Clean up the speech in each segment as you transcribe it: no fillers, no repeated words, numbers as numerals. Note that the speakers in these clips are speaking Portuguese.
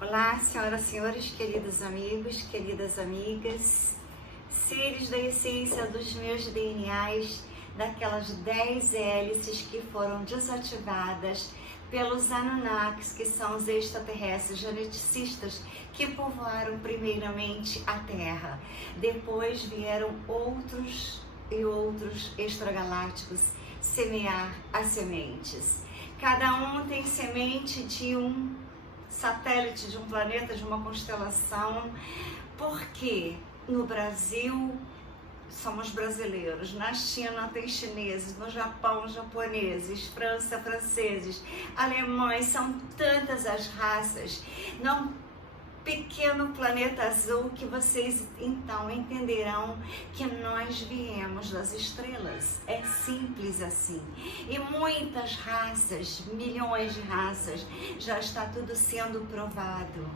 Olá, senhoras e senhores, queridos amigos, queridas amigas, seres da essência dos meus DNAs, daquelas 10 hélices que foram desativadas pelos Anunnakis, que são os extraterrestres geneticistas que povoaram primeiramente a Terra. Depois vieram outros e outros extragalácticos semear as sementes. Cada um tem semente de um satélite, de um planeta, de uma constelação, porque no Brasil somos brasileiros, na China tem chineses, no Japão japoneses, França franceses, alemães, são tantas as raças, num pequeno planeta azul que vocês então entenderão que nós viemos das estrelas. É simples assim. E muitas raças, milhões de raças, já está tudo sendo provado.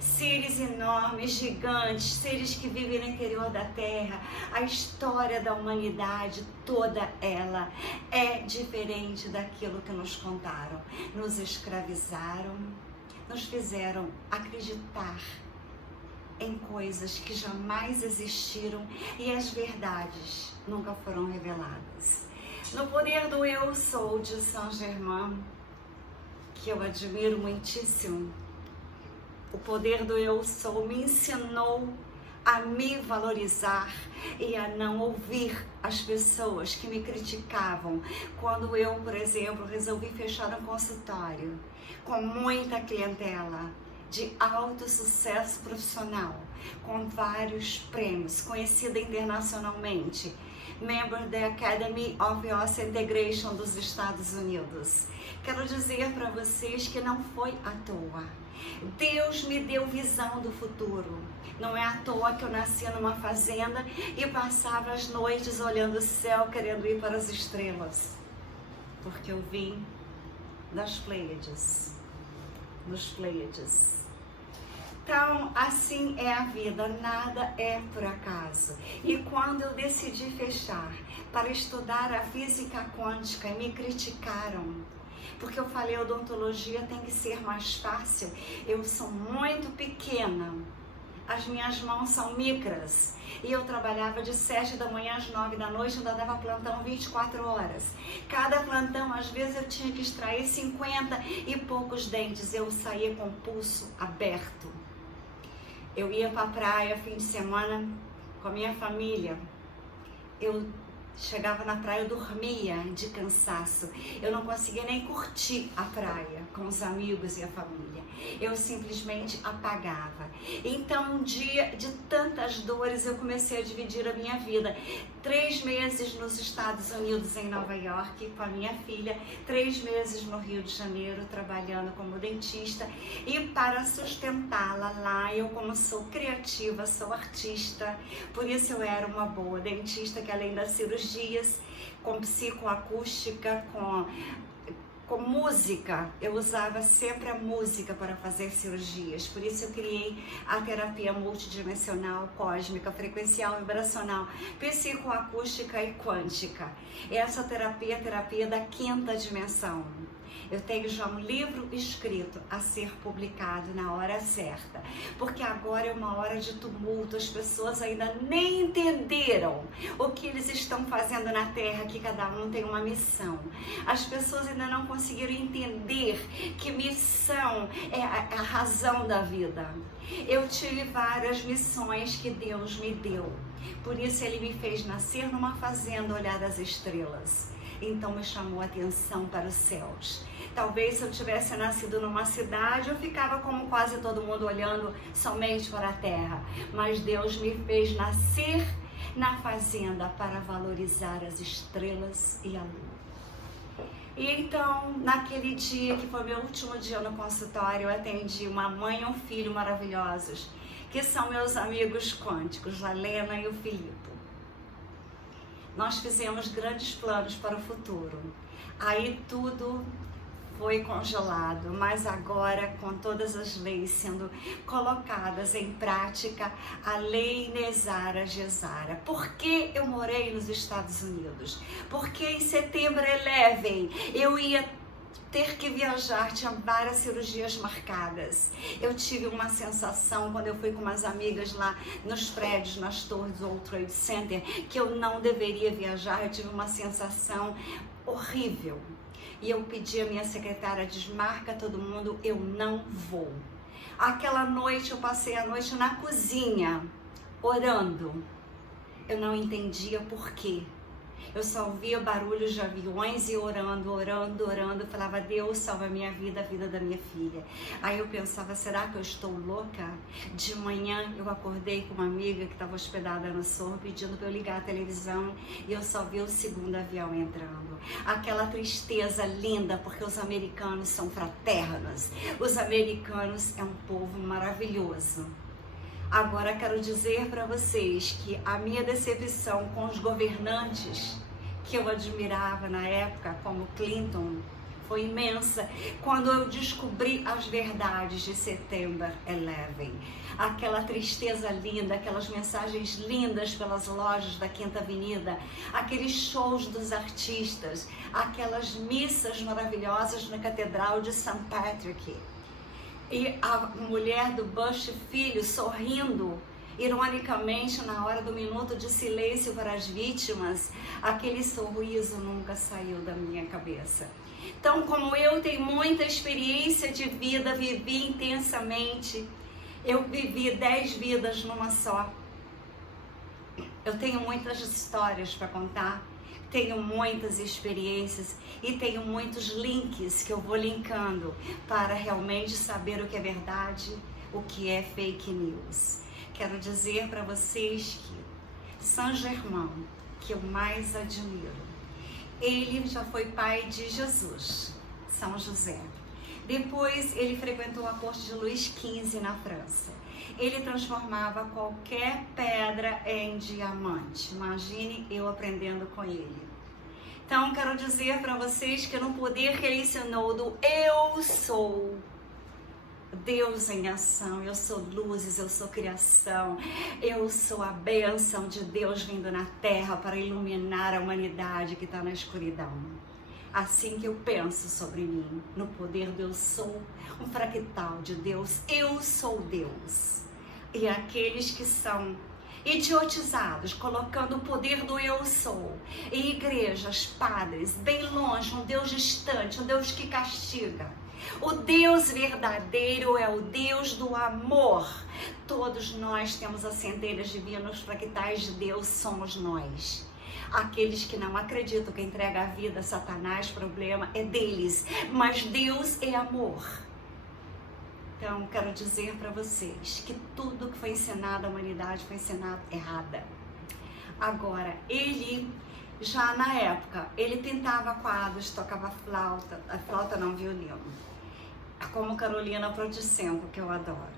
Seres enormes, gigantes, seres que vivem no interior da Terra, a história da humanidade, toda ela é diferente daquilo que nos contaram. Nos escravizaram, nos fizeram acreditar em coisas que jamais existiram e as verdades nunca foram reveladas. No poder do Eu Sou de Saint Germain, que eu admiro muitíssimo, o poder do Eu Sou me ensinou a me valorizar e a não ouvir as pessoas que me criticavam quando eu, por exemplo, resolvi fechar um consultório com muita clientela de alto sucesso profissional, com vários prêmios, conhecida internacionalmente, member da Academy of Osseointegration dos Estados Unidos. Quero dizer para vocês que não foi à toa. Deus me deu visão do futuro. Não é à toa que eu nasci numa fazenda e passava as noites olhando o céu, querendo ir para as estrelas. Porque eu vim das Pleiades, dos Pleiades. Então, assim é a vida, nada é por acaso. E quando eu decidi fechar para estudar a física quântica e me criticaram, porque eu falei, odontologia tem que ser mais fácil, eu sou muito pequena, as minhas mãos são micras, e eu trabalhava de 7 da manhã às 9 da noite, ainda dava plantão 24 horas. Cada plantão, às vezes, eu tinha que extrair 50 e poucos dentes, eu saía com o pulso aberto. Eu ia para a praia fim de semana com a minha família, eu chegava na praia, eu dormia de cansaço. Eu não conseguia nem curtir a praia com os amigos e a família. Eu simplesmente apagava. Então, um dia de tantas dores, eu comecei a dividir a minha vida. 3 meses nos Estados Unidos, em Nova York, com a minha filha. 3 meses no Rio de Janeiro, trabalhando como dentista. E para sustentá-la lá, eu, como sou criativa, sou artista, por isso eu era uma boa dentista, que além da cirurgias, com psicoacústica, com música, eu usava sempre a música para fazer cirurgias, por isso eu criei a terapia multidimensional, cósmica, frequencial, vibracional, psicoacústica e quântica. Essa terapia é a terapia da 5ª dimensão. Eu tenho já um livro escrito a ser publicado na hora certa, porque agora é uma hora de tumulto, as pessoas ainda nem entenderam o que eles estão fazendo na Terra, que cada um tem uma missão. As pessoas ainda não conseguiram entender que missão é a razão da vida. Eu tive várias missões que Deus me deu, por isso Ele me fez nascer numa fazenda, olhar as estrelas. Então me chamou a atenção para os céus. Talvez se eu tivesse nascido numa cidade, eu ficava como quase todo mundo, olhando somente para a terra. Mas Deus me fez nascer na fazenda para valorizar as estrelas e a lua. E então, naquele dia, que foi meu último dia no consultório, eu atendi uma mãe e um filho maravilhosos, que são meus amigos quânticos, a Lena e o Filipe. Nós fizemos grandes planos para o futuro. Aí tudo foi congelado, mas agora, com todas as leis sendo colocadas em prática, a lei Nesara Gesara. Por que eu morei nos Estados Unidos? Porque em setembro 11 eu ia ter que viajar, tinha várias cirurgias marcadas. Eu tive uma sensação, quando eu fui com umas amigas lá nos prédios, nas torres do World Trade Center, que eu não deveria viajar. Eu tive uma sensação horrível. E eu pedi à minha secretária, desmarca todo mundo, eu não vou. Aquela noite, eu passei a noite na cozinha, orando. Eu não entendia por quê. Eu só ouvia barulhos de aviões e orando. Eu falava, Deus, salva a minha vida, a vida da minha filha. Aí eu pensava, será que eu estou louca? De manhã eu acordei com uma amiga que estava hospedada no Sorro, pedindo para eu ligar a televisão, e eu só vi o segundo avião entrando. Aquela tristeza linda, porque os americanos são fraternos. Os americanos é um povo maravilhoso. Agora quero dizer para vocês que a minha decepção com os governantes que eu admirava na época, como Clinton, foi imensa quando eu descobri as verdades de September 11. Aquela tristeza linda, aquelas mensagens lindas pelas lojas da Quinta Avenida, aqueles shows dos artistas, aquelas missas maravilhosas na Catedral de St. Patrick. E a mulher do Bush filho sorrindo, ironicamente, na hora do minuto de silêncio para as vítimas, aquele sorriso nunca saiu da minha cabeça. Então, como eu tenho muita experiência de vida, vivi intensamente, eu vivi 10 vidas numa só. Eu tenho muitas histórias para contar, tenho muitas experiências e tenho muitos links que eu vou linkando para realmente saber o que é verdade, o que é fake news. Quero dizer para vocês que Saint Germain, que eu mais admiro, ele já foi pai de Jesus, São José. Depois ele frequentou a corte de Luís XV na França. Ele transformava qualquer pedra em diamante. Imagine eu aprendendo com ele. Então, quero dizer para vocês que no poder que ele ensinou do eu sou, Deus em ação, eu sou luzes, eu sou criação, eu sou a bênção de Deus vindo na terra para iluminar a humanidade que está na escuridão. Assim que eu penso sobre mim, no poder do eu sou, um fractal de Deus, eu sou Deus. E aqueles que são idiotizados, colocando o poder do eu sou em igrejas, padres, bem longe, um Deus distante, um Deus que castiga. O Deus verdadeiro é o Deus do amor. Todos nós temos as centelhas divinas, fractais de Deus somos nós. Aqueles que não acreditam que entrega a vida a Satanás, problema é deles, mas Deus é amor. Então, quero dizer para vocês que tudo que foi ensinado à humanidade foi ensinado errada. Agora, ele, já na época, ele pintava quadros, tocava flauta não, violino, como Carolina Protissento, que eu adoro.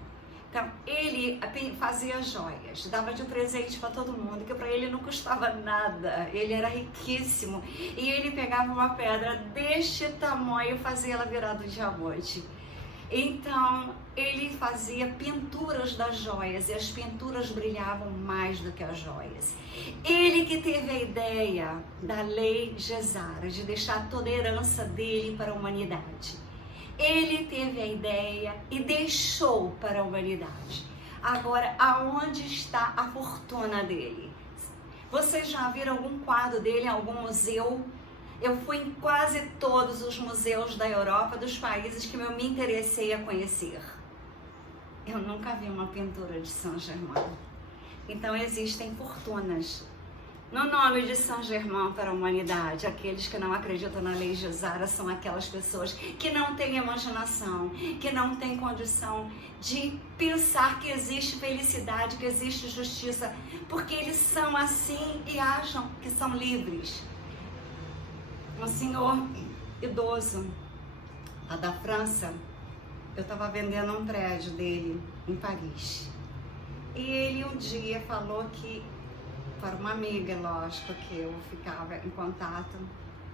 Então, ele fazia joias, dava de presente para todo mundo, que para ele não custava nada, ele era riquíssimo. E ele pegava uma pedra deste tamanho e fazia ela virar do diamante. Então, ele fazia pinturas das joias e as pinturas brilhavam mais do que as joias. Ele que teve a ideia da lei Gesara, de deixar toda a herança dele para a humanidade. Ele teve a ideia e deixou para a humanidade. Agora, aonde está a fortuna dele? Vocês já viram algum quadro dele em algum museu? Eu fui em quase todos os museus da Europa, dos países que eu me interessei a conhecer. Eu nunca vi uma pintura de Saint Germain. Então existem fortunas. No nome de Saint Germain para a humanidade, aqueles que não acreditam na lei Gesara são aquelas pessoas que não têm imaginação, que não têm condição de pensar que existe felicidade, que existe justiça, porque eles são assim e acham que são livres. Um senhor idoso, lá da França, eu estava vendendo um prédio dele em Paris. E ele um dia falou que, para uma amiga, lógico, que eu ficava em contato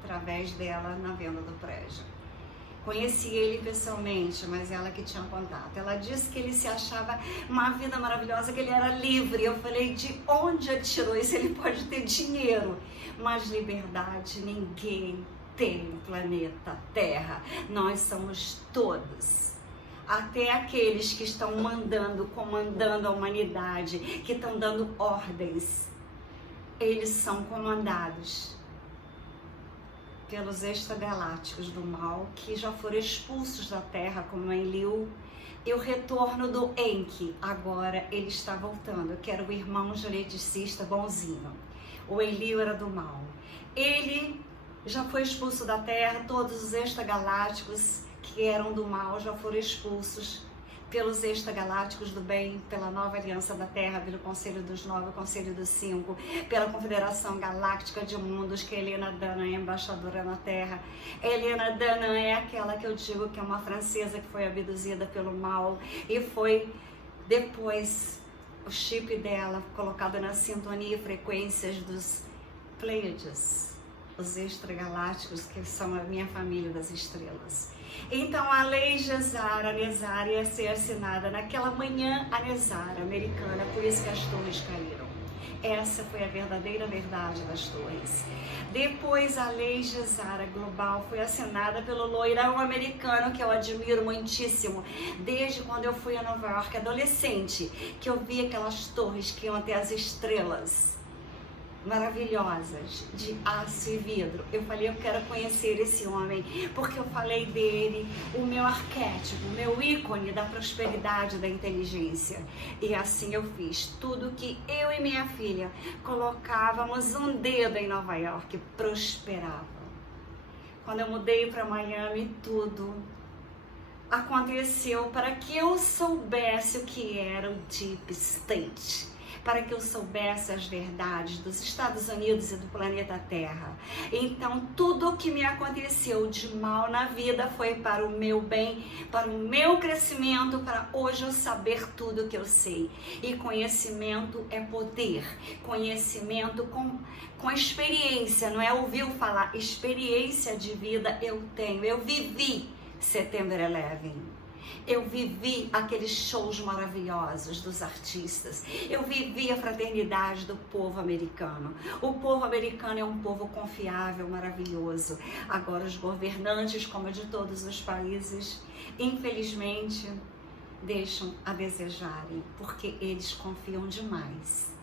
através dela na venda do prédio. Conheci ele pessoalmente, mas ela que tinha contato. Ela disse que ele se achava uma vida maravilhosa, que ele era livre. Eu falei, de onde ele tirou isso? Ele pode ter dinheiro, mas liberdade ninguém tem o planeta Terra. Nós somos todos. Até aqueles que estão comandando a humanidade, que estão dando ordens, eles são comandados pelos extragalácticos do mal, que já foram expulsos da Terra, como Enlil. E o retorno do Enki, agora ele está voltando, que era o irmão geneticista bonzinho. O Enlil era do mal. Ele já foi expulso da Terra, todos os extragalácticos que eram do mal já foram expulsos pelos extragalácticos do bem, pela nova aliança da Terra, pelo Conselho dos Nove, Conselho dos Cinco, pela Confederação Galáctica de Mundos, que Helena Dunham é embaixadora na Terra. Helena Dunham é aquela que eu digo que é uma francesa que foi abduzida pelo mal e foi depois o chip dela colocado na sintonia e frequências dos Pleiades, os extragalácticos, que são a minha família das estrelas. Então a lei Nezara ia ser assinada naquela manhã a Nezara americana, por isso que as torres caíram. Essa foi a verdadeira verdade das torres. Depois a lei Nezara global foi assinada pelo loirão americano, que eu admiro muitíssimo, desde quando eu fui a Nova York adolescente, que eu vi aquelas torres que iam até as estrelas maravilhosas, de aço e vidro. Eu falei, eu quero conhecer esse homem, porque eu falei dele, o meu arquétipo, o meu ícone da prosperidade, da inteligência. E assim eu fiz. Tudo que eu e minha filha colocávamos um dedo em Nova York, prosperava. Quando eu mudei para Miami, tudo aconteceu para que eu soubesse o que era o Deep State, para que eu soubesse as verdades dos Estados Unidos e do planeta Terra. Então, tudo o que me aconteceu de mal na vida foi para o meu bem, para o meu crescimento, para hoje eu saber tudo o que eu sei. E conhecimento é poder. Conhecimento com experiência, não é ouvir falar. Experiência de vida eu tenho. Eu vivi Setembro 11. Eu vivi aqueles shows maravilhosos dos artistas. Eu vivi a fraternidade do povo americano. O povo americano é um povo confiável, maravilhoso. Agora, os governantes, como de todos os países, infelizmente, deixam a desejarem, porque eles confiam demais.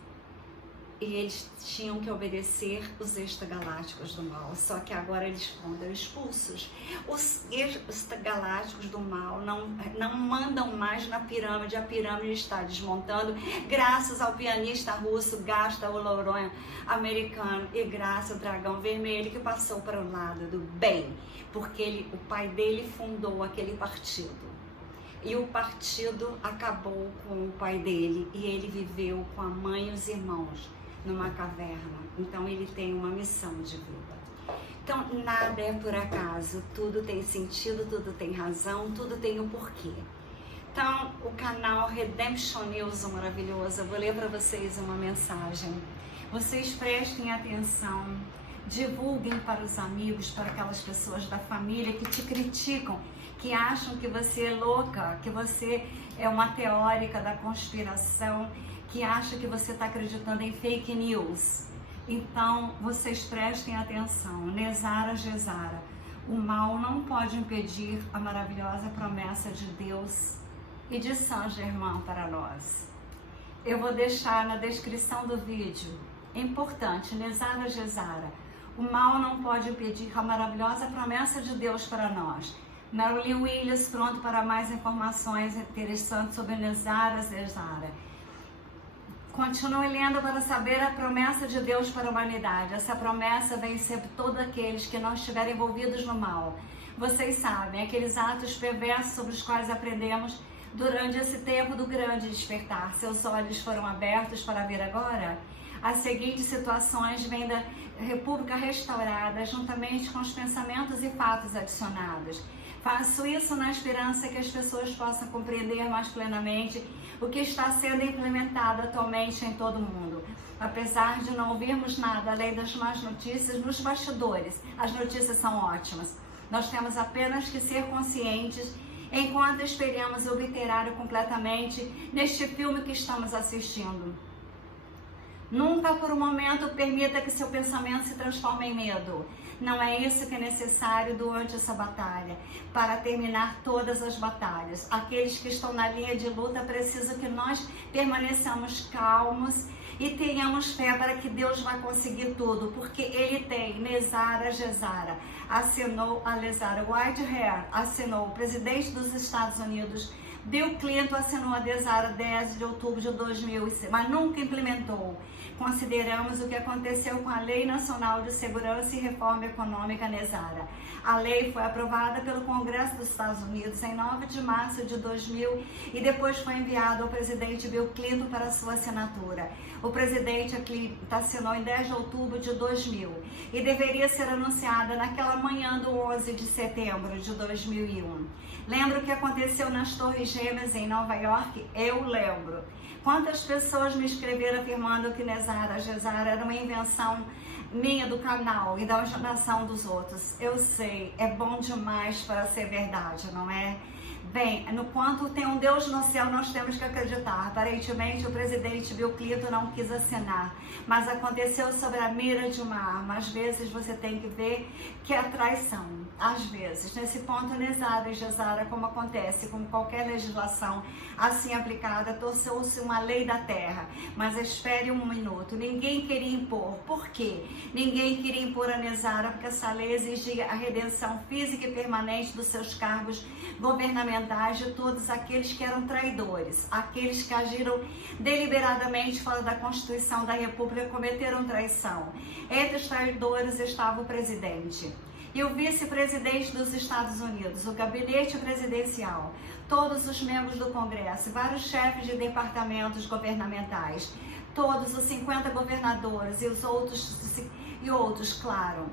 E eles tinham que obedecer os extragalácticos do mal, só que agora eles foram expulsos. Os extragalácticos do mal não mandam mais na pirâmide, a pirâmide está desmontando, graças ao pianista russo Gasta Oloron americano e graças ao dragão vermelho que passou para o lado do bem, porque o pai dele fundou aquele partido. E o partido acabou com o pai dele e ele viveu com a mãe e os irmãos numa caverna. Então ele tem uma missão de vida. Então nada é por acaso, tudo tem sentido, tudo tem razão, tudo tem o porquê. Então o canal Redemption News maravilhoso, eu vou ler para vocês uma mensagem. Vocês prestem atenção, divulguem para os amigos, para aquelas pessoas da família que te criticam, que acham que você é louca, que você é uma teórica da conspiração, que acha que você está acreditando em fake news. Então, vocês prestem atenção. Nezara Gezara. O mal não pode impedir a maravilhosa promessa de Deus e de Saint Germain para nós. Eu vou deixar na descrição do vídeo. É importante, Nezara Gezara. O mal não pode impedir a maravilhosa promessa de Deus para nós. Marilyn Williams, pronto para mais informações interessantes sobre Nezara Gezara. Continue lendo para saber a promessa de Deus para a humanidade. Essa promessa vem sempre todos aqueles que não estiverem envolvidos no mal. Vocês sabem, aqueles atos perversos sobre os quais aprendemos durante esse tempo do grande despertar. Seus olhos foram abertos para ver agora? As seguintes situações vêm da República restaurada, juntamente com os pensamentos e fatos adicionados. Faço isso na esperança que as pessoas possam compreender mais plenamente o que está sendo implementado atualmente em todo o mundo. Apesar de não ouvirmos nada além das más notícias nos bastidores, as notícias são ótimas. Nós temos apenas que ser conscientes enquanto esperamos obliterar completamente neste filme que estamos assistindo. Nunca por um momento permita que seu pensamento se transforme em medo. Não é isso que é necessário durante essa batalha, para terminar todas as batalhas. Aqueles que estão na linha de luta precisam que nós permaneçamos calmos e tenhamos fé para que Deus vai conseguir tudo, porque Ele tem. Nezara Gezara assinou a Nezara, Whitehair assinou, o presidente dos Estados Unidos, Bill Clinton assinou a Nezara 10 de outubro de 2006, mas nunca implementou. Consideramos o que aconteceu com a Lei Nacional de Segurança e Reforma Econômica Nezara. A lei foi aprovada pelo Congresso dos Estados Unidos em 9 de março de 2000 e depois foi enviado ao presidente Bill Clinton para sua assinatura. O presidente Clinton assinou em 10 de outubro de 2000 e deveria ser anunciada naquela manhã do 11 de setembro de 2001. Lembra o que aconteceu nas Torres Gêmeas em Nova York? Eu lembro. Quantas pessoas me escreveram afirmando que Nezara Gezara era uma invenção minha do canal e da imaginação dos outros. Eu sei, é bom demais para ser verdade, não é? Bem, no quanto tem um Deus no céu, nós temos que acreditar. Aparentemente, o presidente Bill Clinton não quis assinar, mas aconteceu sobre a mira de uma arma. Às vezes, você tem que ver que é traição. Às vezes, nesse ponto, Nezara e Gezara, como acontece com qualquer legislação assim aplicada, torceu-se uma lei da terra. Mas espere um minuto, ninguém queria impor. Por quê? Ninguém queria impor a Nezara, porque essa lei exigia a redenção física e permanente dos seus cargos governamentais de todos aqueles que eram traidores, aqueles que agiram deliberadamente fora da Constituição da República, cometeram traição. Entre os traidores estava o presidente e o vice-presidente dos Estados Unidos, o gabinete presidencial, todos os membros do Congresso, vários chefes de departamentos governamentais, todos os 50 governadores e outros, claro,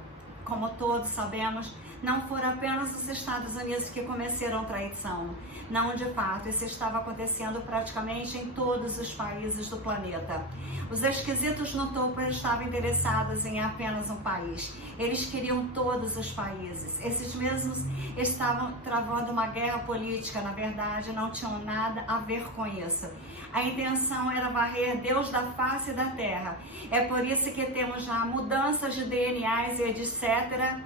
como todos sabemos, não foram apenas os Estados Unidos que cometeram traição. Não, de fato, isso estava acontecendo praticamente em todos os países do planeta. Os esquisitos no topo estavam interessados em apenas um país. Eles queriam todos os países. Esses mesmos estavam travando uma guerra política. Na verdade, não tinham nada a ver com isso. A intenção era varrer Deus da face da terra. É por isso que temos já mudanças de DNAs e etc.,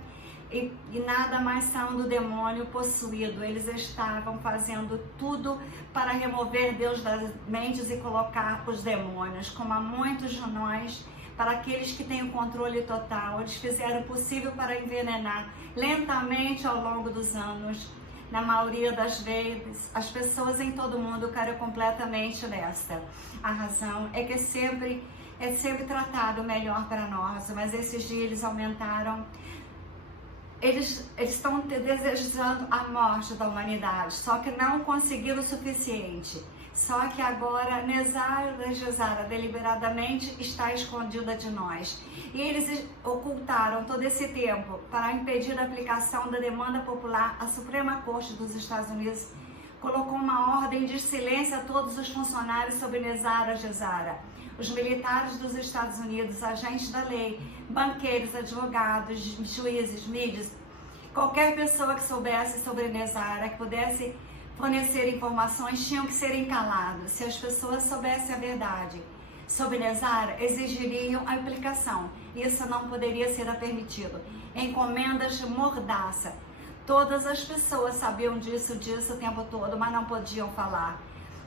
e nada mais são do demônio possuído. Eles estavam fazendo tudo para remover Deus das mentes e colocar os demônios, como há muitos de nós, para aqueles que têm o controle total. Eles fizeram o possível para envenenar lentamente ao longo dos anos. Na maioria das vezes, as pessoas em todo mundo caem completamente nesta. A razão é que é sempre tratado melhor para nós, mas esses dias eles aumentaram. Eles estão desejando a morte da humanidade, só que não conseguiram o suficiente. Só que agora Nezara Gezara deliberadamente está escondida de nós. E eles ocultaram todo esse tempo para impedir a aplicação da demanda popular. A Suprema Corte dos Estados Unidos colocou uma ordem de silêncio a todos os funcionários sobre Nezara Gezara. Os militares dos Estados Unidos, agentes da lei, banqueiros, advogados, juízes, mídias, qualquer pessoa que soubesse sobre Nezara, que pudesse fornecer informações, tinham que ser encalados. Se as pessoas soubessem a verdade sobre Nezara, exigiriam a implicação. Isso não poderia ser permitido. Encomendas de mordaça. Todas as pessoas sabiam disso o tempo todo, mas não podiam falar.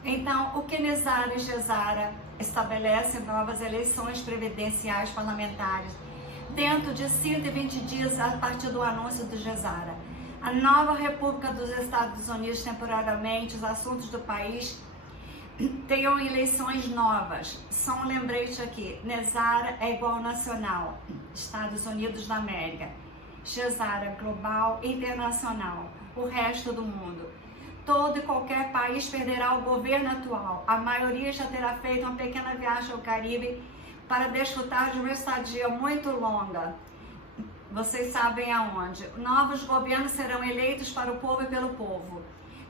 Então, o que Nezara e Gezara estabelece novas eleições presidenciais parlamentares dentro de 120 dias a partir do anúncio do Gezara. A nova República dos Estados Unidos, temporariamente, os assuntos do país tenham eleições novas. Só um lembrete aqui, Nezara é igual nacional, Estados Unidos da América. Gezara global, internacional, o resto do mundo. Todo e qualquer país perderá o governo atual. A maioria já terá feito uma pequena viagem ao Caribe para desfrutar de uma estadia muito longa. Vocês sabem aonde. Novos governos serão eleitos para o povo e pelo povo.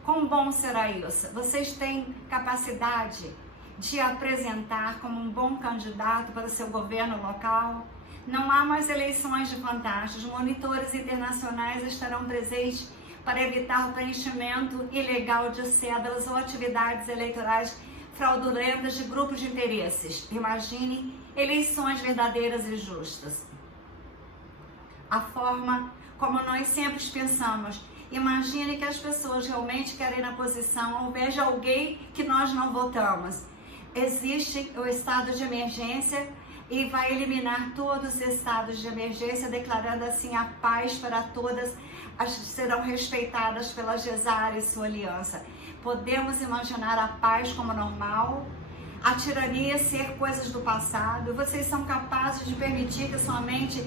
Quão bom será isso? Vocês têm capacidade de apresentar como um bom candidato para o seu governo local? Não há mais eleições de fantasmas. Monitores internacionais estarão presentes para evitar o preenchimento ilegal de cédulas ou atividades eleitorais fraudulentas de grupos de interesses. Imagine eleições verdadeiras e justas. A forma como nós sempre pensamos. Imagine que as pessoas realmente querem na posição ao invés de alguém que nós não votamos. Existe o estado de emergência e vai eliminar todos os estados de emergência, declarando assim a paz para todas, serão respeitadas pela GESARA e sua aliança. Podemos imaginar a paz como normal, a tirania ser coisas do passado. Vocês são capazes de permitir que sua mente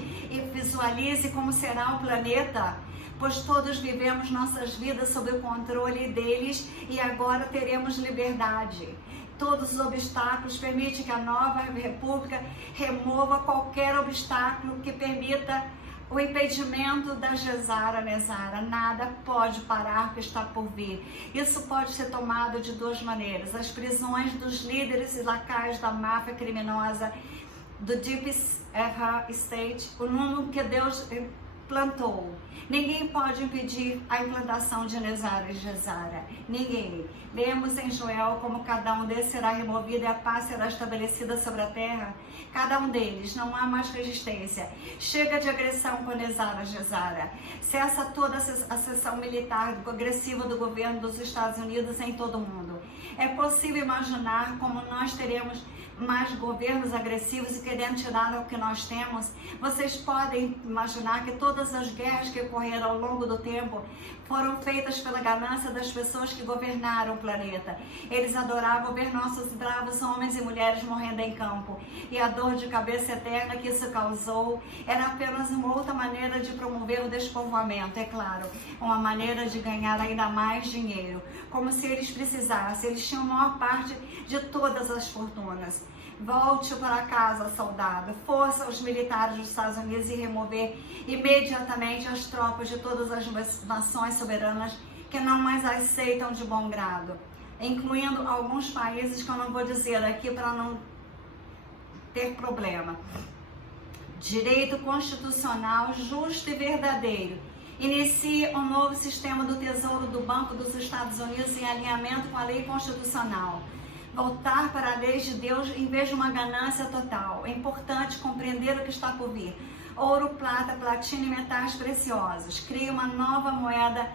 visualize como será o planeta? Pois todos vivemos nossas vidas sob o controle deles e agora teremos liberdade. Todos os obstáculos permitem que a nova república remova qualquer obstáculo que permita o impedimento da GESARA, NESARA. Nada pode parar o que está por vir. Isso pode ser tomado de duas maneiras. As prisões dos líderes e lacaios da máfia criminosa, do Deep State, o número que Deus plantou. Ninguém pode impedir a implantação de NESARA e GESARA. Ninguém. Lemos em Joel como cada um deles será removido e a paz será estabelecida sobre a terra. Cada um deles, não há mais resistência. Chega de agressão com NESARA e GESARA. Cessa toda a sessão militar agressiva do governo dos Estados Unidos em todo o mundo. É possível imaginar como nós teremos mais governos agressivos e querendo tirar o que nós temos? Vocês podem imaginar que todas as guerras que ocorreram ao longo do tempo foram feitas pela ganância das pessoas que governaram o planeta. Eles adoravam ver nossos bravos homens e mulheres morrendo em campo. E a dor de cabeça eterna que isso causou era apenas uma outra maneira de promover o despovoamento, é claro. Uma maneira de ganhar ainda mais dinheiro. Como se eles precisassem. Eles tinham a maior parte de todas as fortunas. Volte para casa, soldado. Força os militares dos Estados Unidos e remover imediatamente as tropas de todas as nações soberanas que não mais aceitam de bom grado, incluindo alguns países que eu não vou dizer aqui para não ter problema. Direito constitucional justo e verdadeiro. Inicie um novo sistema do Tesouro do Banco dos Estados Unidos em alinhamento com a lei constitucional. Voltar para a lei de Deus em vez de uma ganância total. É importante compreender o que está por vir. Ouro, prata, platina e metais preciosos. Crie uma nova moeda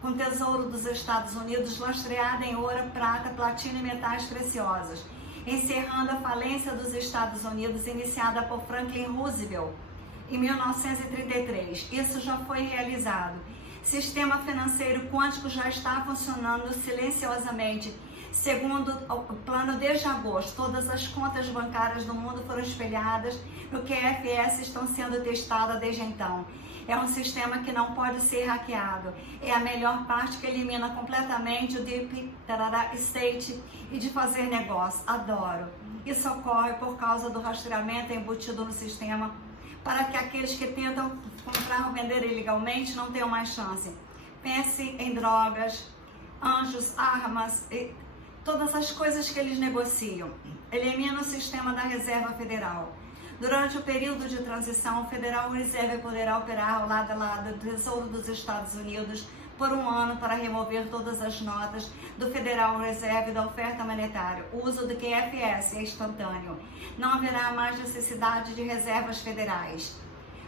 com tesouro dos Estados Unidos lastreada em ouro, prata, platina e metais preciosos. Encerrando a falência dos Estados Unidos iniciada por Franklin Roosevelt em 1933. Isso já foi realizado. Sistema financeiro quântico já está funcionando silenciosamente. Segundo o plano desde agosto, todas as contas bancárias do mundo foram espelhadas no QFS e estão sendo testadas desde então. É um sistema que não pode ser hackeado. É a melhor parte que elimina completamente o Deep State e de fazer negócio. Adoro. Isso ocorre por causa do rastreamento embutido no sistema para que aqueles que tentam comprar ou vender ilegalmente não tenham mais chance. Pense em drogas, anjos, armas e todas as coisas que eles negociam. Elimina o sistema da Reserva Federal. Durante o período de transição, o Federal Reserve poderá operar ao lado a lado do Tesouro dos Estados Unidos por um ano para remover todas as notas do Federal Reserve da oferta monetária. O uso do QFS é instantâneo. Não haverá mais necessidade de reservas federais.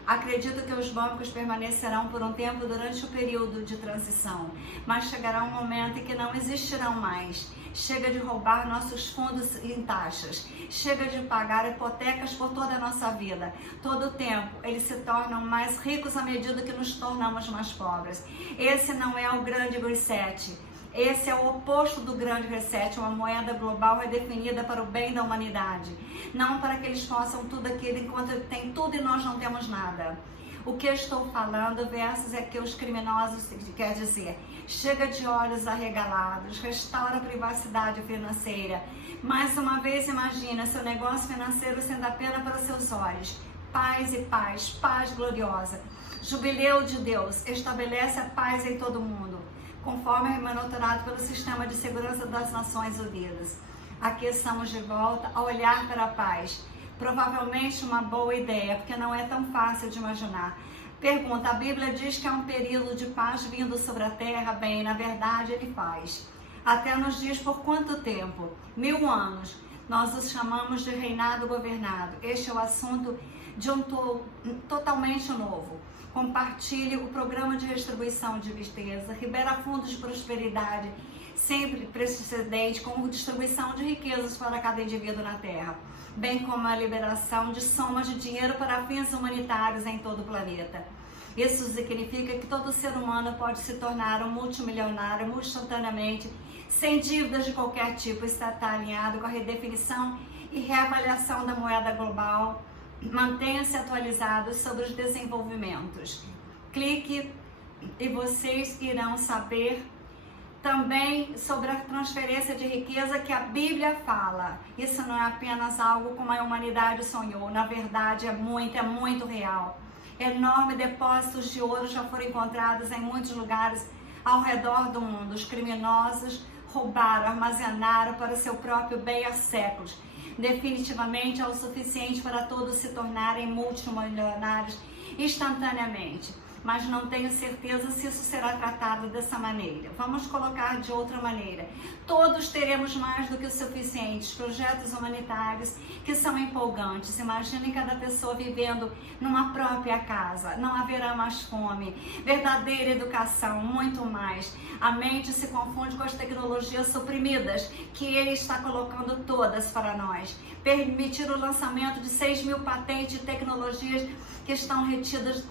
Acredito que os bancos permanecerão por um tempo durante o período de transição, mas chegará um momento em que não existirão mais. Chega de roubar nossos fundos em taxas. Chega de pagar hipotecas por toda a nossa vida. Todo o tempo, eles se tornam mais ricos à medida que nos tornamos mais pobres. Esse não é o grande reset. Esse é o oposto do grande reset. Uma moeda global é definida para o bem da humanidade. Não para que eles possam tudo aquilo enquanto tem tudo e nós não temos nada. O que eu estou falando versus é que os criminosos, quer dizer, chega de olhos arregalados, restaura a privacidade financeira. Mais uma vez, imagina seu negócio financeiro sendo apenas para seus olhos. Paz e paz, paz gloriosa. Jubileu de Deus, estabelece a paz em todo mundo, conforme é monitorado pelo Sistema de Segurança das Nações Unidas. Aqui estamos de volta a olhar para a paz. Provavelmente uma boa ideia, porque não é tão fácil de imaginar. Pergunta, a Bíblia diz que há um período de paz vindo sobre a terra? Bem, na verdade ele faz. Até nos diz por quanto tempo? 1000 anos. Nós os chamamos de reinado governado. Este é o assunto de um totalmente novo. Compartilhe o programa de restribuição de riqueza, libera fundos de prosperidade, sempre precedente, com distribuição de riquezas para cada indivíduo na Terra, bem como a liberação de somas de dinheiro para fins humanitários em todo o planeta. Isso significa que todo ser humano pode se tornar um multimilionário instantaneamente, sem dívidas de qualquer tipo. Está alinhado com a redefinição e reavaliação da moeda global. Mantenha-se atualizados sobre os desenvolvimentos. Clique e vocês irão saber também sobre a transferência de riqueza que a Bíblia fala. Isso não é apenas algo como a humanidade sonhou, na verdade é muito real. Enormes depósitos de ouro já foram encontrados em muitos lugares ao redor do mundo. Os criminosos roubaram, armazenaram para seu próprio bem há séculos. Definitivamente é o suficiente para todos se tornarem multimilionários instantaneamente. Mas não tenho certeza se isso será tratado dessa maneira. Vamos colocar de outra maneira. Todos teremos mais do que o suficiente. Projetos humanitários que são empolgantes. Imaginem cada pessoa vivendo numa própria casa. Não haverá mais fome. Verdadeira educação, muito mais. A mente se confunde com as tecnologias suprimidas que ele está colocando todas para nós. Permitir o lançamento de 6.000 patentes de tecnologias que estão retidas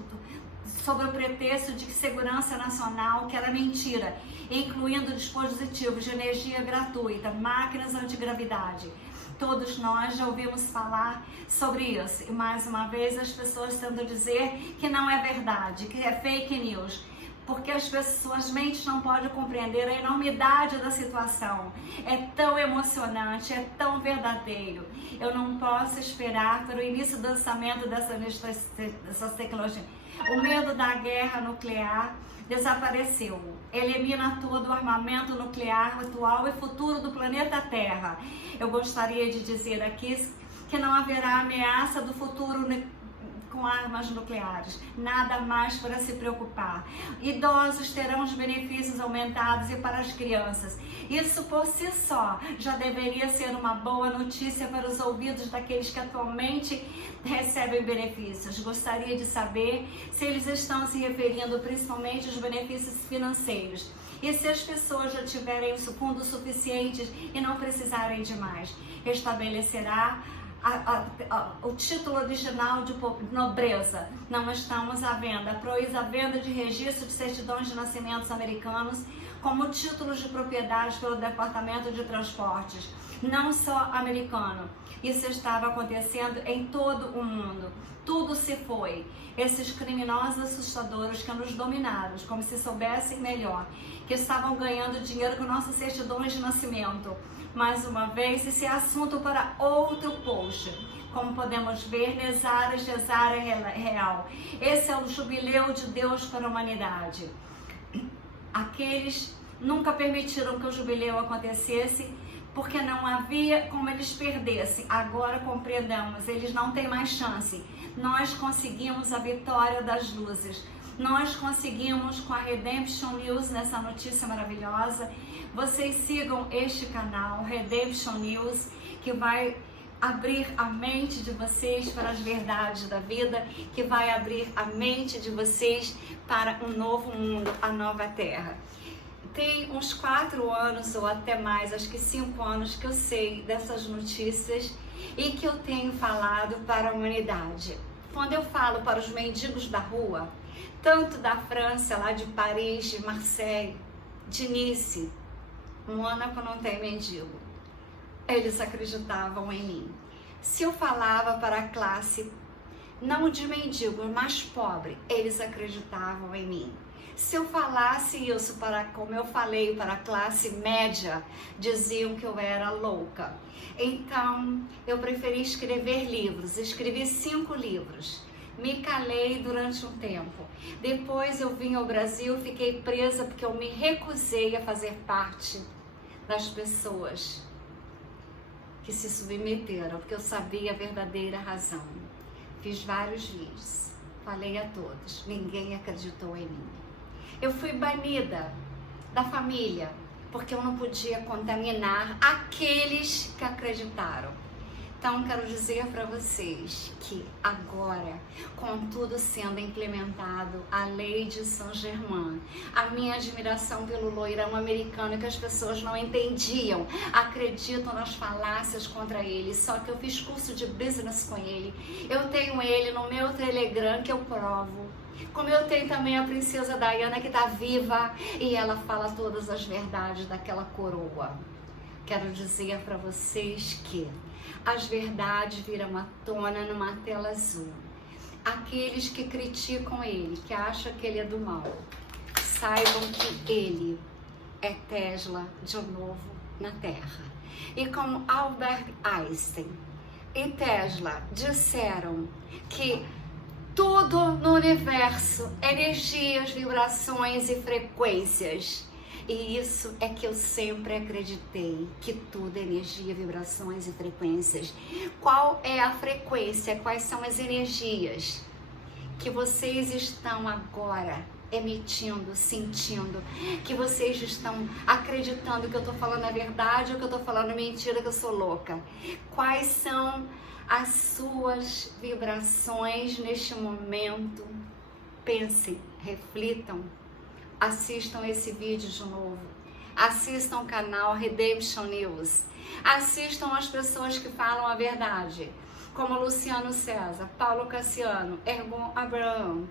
sob o pretexto de segurança nacional, que era mentira, incluindo dispositivos de energia gratuita, máquinas antigravidade. Todos nós já ouvimos falar sobre isso, e mais uma vez as pessoas tentam dizer que não é verdade, que é fake news, porque as suas mentes não podem compreender a enormidade da situação. É tão emocionante, é tão verdadeiro. Eu não posso esperar pelo início do lançamento dessas tecnologias. O medo da guerra nuclear desapareceu. Elimina todo o armamento nuclear atual e futuro do planeta Terra. Eu gostaria de dizer aqui que não haverá ameaça do futuro com armas nucleares. Nada mais para se preocupar. Idosos terão os benefícios aumentados e para as crianças. Isso por si só já deveria ser uma boa notícia para os ouvidos daqueles que atualmente recebem benefícios. Gostaria de saber se eles estão se referindo principalmente aos benefícios financeiros. E se as pessoas já tiverem os fundos suficientes e não precisarem de mais, estabelecerá o título original de nobreza. Não estamos à venda. Proíbe a venda de registro de certidões de nascimentos americanos como títulos de propriedade pelo Departamento de Transportes, não só americano. Isso estava acontecendo em todo o mundo. Tudo se foi. Esses criminosos assustadores que nos dominaram, como se soubessem melhor, que estavam ganhando dinheiro com nossas certidões de nascimento. Mais uma vez, esse é assunto para outro post. Como podemos ver, Nesária real. Esse é o jubileu de Deus para a humanidade. Aqueles nunca permitiram que o jubileu acontecesse, porque não havia como eles perdessem. Agora compreendamos, eles não têm mais chance. Nós conseguimos a vitória das luzes. Nós conseguimos com a Redemption News nessa notícia maravilhosa. Vocês sigam este canal, Redemption News, que vai abrir a mente de vocês para as verdades da vida, que vai abrir a mente de vocês para um novo mundo, a nova terra. Tem uns 4 anos ou até mais, acho que 5 anos que eu sei dessas notícias e que eu tenho falado para a humanidade. Quando eu falo para os mendigos da rua, tanto da França, lá de Paris, de Marseille, de Nice, Mônaco não tem mendigo. Eles acreditavam em mim. Se eu falava para a classe, não de mendigo, mas pobre, eles acreditavam em mim. Se eu falasse isso como eu falei para a classe média, diziam que eu era louca. Então, eu preferi escrever livros. Escrevi 5 livros. Me calei durante um tempo. Depois eu vim ao Brasil, fiquei presa porque eu me recusei a fazer parte das pessoas que se submeteram, porque eu sabia a verdadeira razão. Fiz vários vídeos, falei a todos, ninguém acreditou em mim. Eu fui banida da família, porque eu não podia contaminar aqueles que acreditaram. Então, quero dizer para vocês que agora, com tudo sendo implementado, a lei de Saint-Germain, a minha admiração pelo loirão americano, que as pessoas não entendiam, acreditam nas falácias contra ele, só que eu fiz curso de business com ele, eu tenho ele no meu Telegram que eu provo. Como eu tenho também a princesa Diana, que está viva e ela fala todas as verdades daquela coroa. Quero dizer para vocês que as verdades viram à tona numa tela azul. Aqueles que criticam ele, que acham que ele é do mal, saibam que ele é Tesla de novo na Terra. E como Albert Einstein e Tesla disseram que tudo no universo, energias, vibrações e frequências. E isso é que eu sempre acreditei, que tudo é energia, vibrações e frequências. Qual é a frequência? Quais são as energias que vocês estão agora emitindo, sentindo, que vocês estão acreditando que eu estou falando a verdade ou que eu estou falando mentira, que eu sou louca? Quais são as suas vibrações neste momento? Pensem, reflitam. Assistam esse vídeo de novo, assistam o canal Redemption News, assistam as pessoas que falam a verdade, como Luciano César, Paulo Cassiano, Ergon Abraão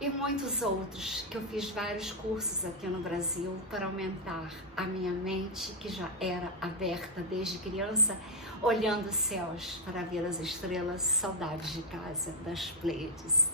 e muitos outros, que eu fiz vários cursos aqui no Brasil para aumentar a minha mente, que já era aberta desde criança, olhando os céus para ver as estrelas, saudades de casa, das Pleiades.